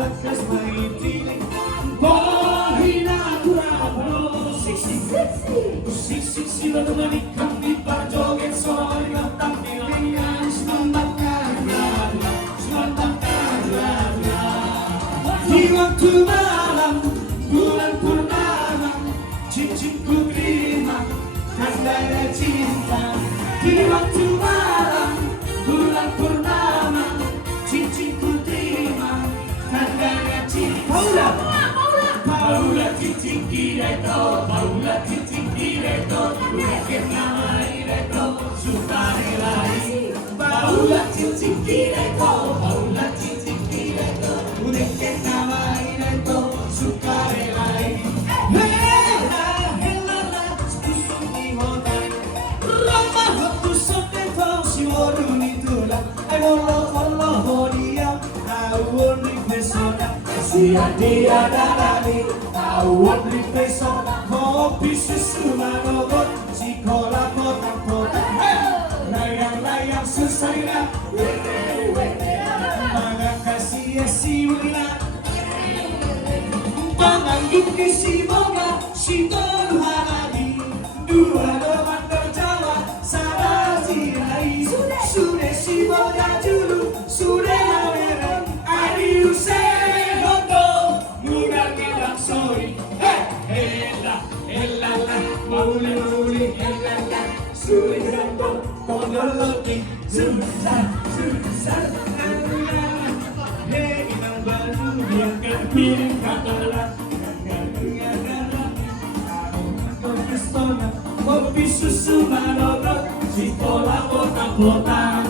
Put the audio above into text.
malakas maitiling Pahinaturado Siksik sila tumanik kami Pajoget soal ng tampilingan Semangat karala Di waktu malam bulan purnama Cincinku terima tandanya cinta Di waktu malam bulan purnama Cincinku terima tandanya cinta Paula cincin kireto Paula cincin kireto Udah nama ireto sukarelai Paula cincin kireto Paula cincin kireto Udah nama ireto sukarelai Hela hela susung ihonan Rama hotu soteto shiworu nitula Ay wolo horia Tawon rifesona Sia dia darani Tawon rifesona Kopi susu manogot Sikola potang-potang Layang-layang susahnya Mga kasih si wila Panganggap ke si boga Si terhalali Dua teman terjawa Salah zirai Sudah si boga dulu Sudah laweran Adiu sehondo Mudah tidak sorry Hela hela la Mauli hela la Sulit rambut Pondoloti Susah Hei inang baru Yang terpilih katalah Kopi susu manotot Sikola potang-potang